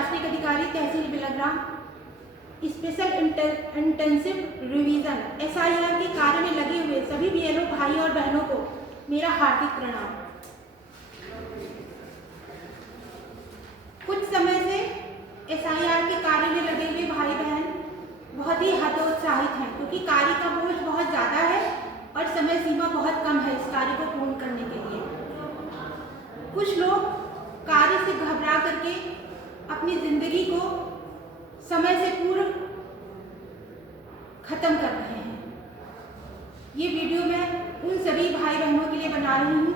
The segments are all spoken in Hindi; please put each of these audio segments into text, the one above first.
प्रशासनिक अधिकारी तहसील Bilgram special intensive revision SIR के कार्य में लगे हुए सभी BLO भाई और बहनों को मेरा हार्दिक प्रणाम। कुछ समय से SIR के कार्य में लगे हुए भाई बहन बहुत ही हतोत्साहित हैं क्योंकि कार्य का बोझ बहुत ज़्यादा है और समय सीमा बहुत कम है इस कार्य को पूर्ण करने के लिए। कुछ लोग कार्य से घबरा करके अपनी जिंदगी को समय से पूर्व खत्म कर रहे हैं। ये वीडियो मैं उन सभी भाई बहनों के लिए बना रही हूँ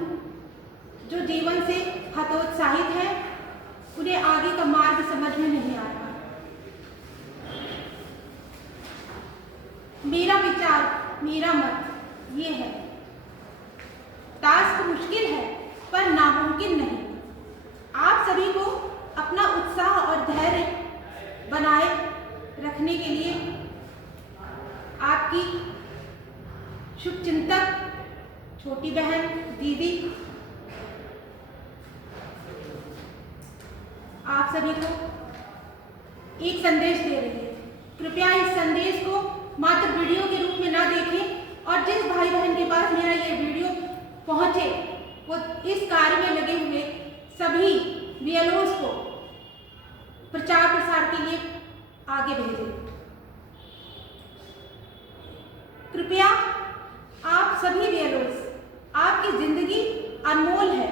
जो जीवन से हतोत्साहित हैं, उन्हें आगे का मार्ग समझ में नहीं आ रहा। मेरा विचार, मेरा मत ये है, टास्क मुश्किल है पर नामुमकिन नहीं। आप सभी को अपना उत्साह और धैर्य बनाए रखने के लिए आपकी शुभचिंतक छोटी बहन दीदी आप सभी को एक संदेश दे रही है। कृपया इस संदेश को मात्र वीडियो के रूप में ना देखें और जिस भाई बहन के पास मेरा ये वीडियो पहुंचे वो इस कार्य में लगे हुए सभी BLOs को प्रचार प्रसार के लिए आगे भेजें। कृपया आप सभी BLOs, आपकी जिंदगी अनमोल है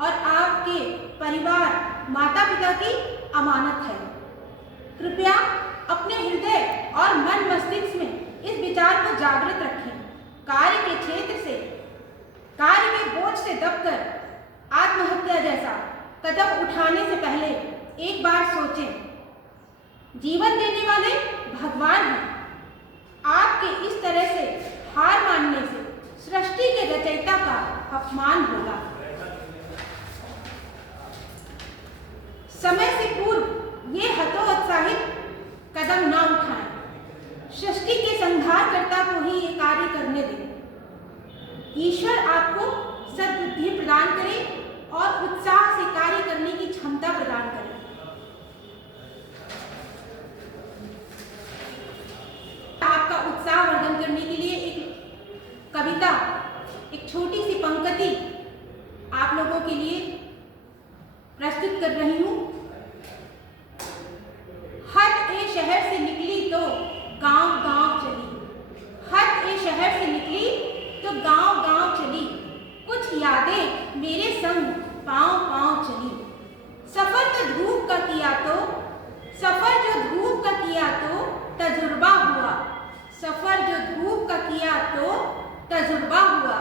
और आपके परिवार माता पिता की अमानत है। कृपया अपने हृदय और मन मस्तिष्क में इस विचार को जागृत रखें। कार्य के क्षेत्र से, कार्य के बोझ से दबकर आत्महत्या जैसा कदम उठाने से पहले एक बार सोचें, जीवन देने वाले भगवान हैं। आपके इस तरह से हार मानने से सृष्टि के रचयिता का अपमान होगा। समय से पूर्व ये हतोत्साहित कदम ना उठाएं। सृष्टि के संहारकर्ता को ही ये कार्य करने दें। ईश्वर आपको सद्बुद्धि प्रदान करे और उत्साह से कार्य करने की क्षमता प्रदान करे। आपका उत्साह वर्धन करने के लिए एक कविता, एक छोटी सी पंक्ति आप लोगों के लिए प्रस्तुत कर रही हूँ। हट ए शहर से निकली तो गांव गांव चली, हट ए शहर से निकली तो गांव गांव चली, कुछ यादें मेरे संग पांव पांव चली। सफर जो धूप का किया तो, सफर जो धूप का किया तो तजुर्बा हुआ, सफर जो धूप का किया तो तजुर्बा हुआ।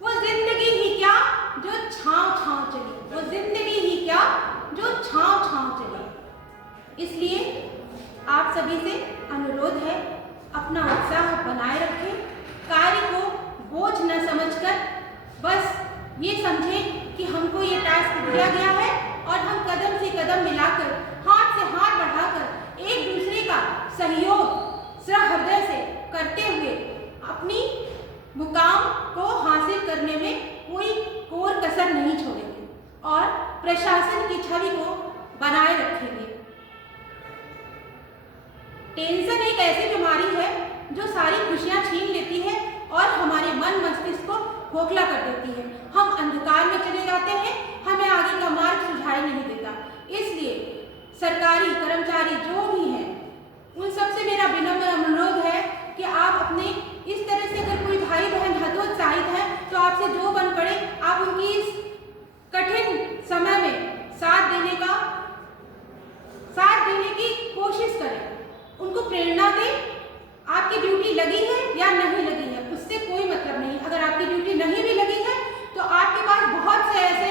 वो जिंदगी ही क्या जो छांव छांव चली, वो जिंदगी ही क्या जो छांव छांव चली। इसलिए आप सभी से अनुरोध है, अपना उत्साह बनाए रखें। कार्य को बोझ न समझकर बस ये समझें कि हमको ये टास्क दिया गया है और हम कदम से कदम मिलाकर, हाथ से हाथ बढ़ाकर एक दूसरे का सहयोग सहृदय से करते हुए अपनी मुकाम को हासिल करने में कोई कोर कसर नहीं छोड़ेंगे और प्रशासन की छवि को बनाए रखेंगे। टेंशन एक ऐसी बीमारी है जो सारी खुशियां छीन लेती है और हमारे मन मस्तिष्क को खोखला कर देती है। हम अंधकार में चले जाते हैं, हमें आगे का मार्ग सुझाई नहीं देता। इसलिए सरकारी कर्मचारी जो भी हैं, उन सबसे मेरा विनम्र अनुरोध है कि आप अपने इस तरह से अगर कोई भाई बहन हतोत्साहित है तो आपसे जो बन पड़े आप उनकी इस कठिन समय में साथ देने की कोशिश करें। उनको प्रेरणा दें। आपकी ड्यूटी लगी है या नहीं लगी है उससे कोई मतलब नहीं। अगर आपकी ड्यूटी नहीं भी लगी है तो आपके पास बहुत से ऐसे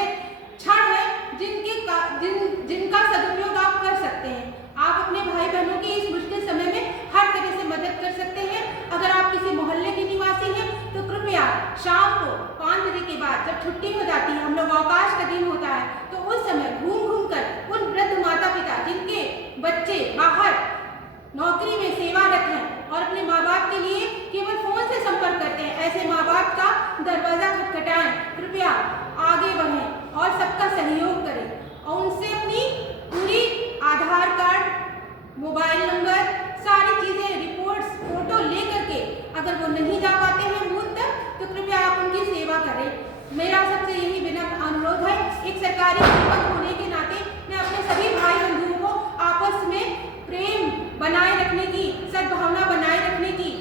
क्षण हैं जिनका सदुपयोग आप कर सकते हैं। आप अपने भाई बहनों की इस मुश्किल समय में हर तरह से मदद कर सकते हैं। अगर आप किसी मोहल्ले के निवासी हैं तो कृपया शाम को 5 बजे के बाद जब छुट्टी हो जाती है, हम लोग अवकाश का दिन होता है, तो उस समय घूम कर उन वृद्ध माता पिता जिनके बच्चे बाहर नौकरी में सेवारत हैं और अपने माँ बाप के लिए केवल फोन से संपर्क करते हैं, ऐसे माँ बाप का दरवाजा खटखटाएं। कृपया आगे बढ़ें और सबका सहयोग करें और उनसे अपनी पूरी अगर वो नहीं जा पाते हैं बूथ तक तो कृपया आप उनकी सेवा करें। मेरा सबसे यही विनम्र अनुरोध है। एक सरकारी सेवक होने के नाते मैं अपने सभी भाई बंधुओं को आपस में प्रेम बनाए रखने की, सद्भावना बनाए रखने की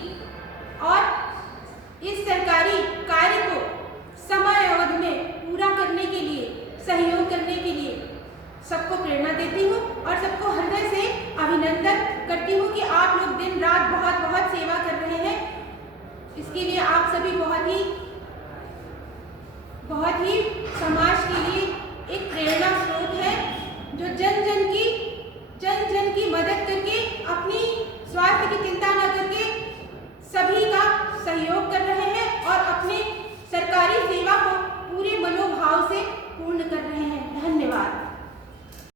और इस सरकारी कार्य को समय अवधि में पूरा करने के लिए, सहयोग करने के लिए सबको प्रेरणा देती हूँ और सबको हृदय से अभिनंदन करती हूँ कि आप लोग दिन रात बहुत बहुत सेवा कर रहे हैं। इसके लिए आप सभी बहुत ही समाज के लिए एक प्रेरणा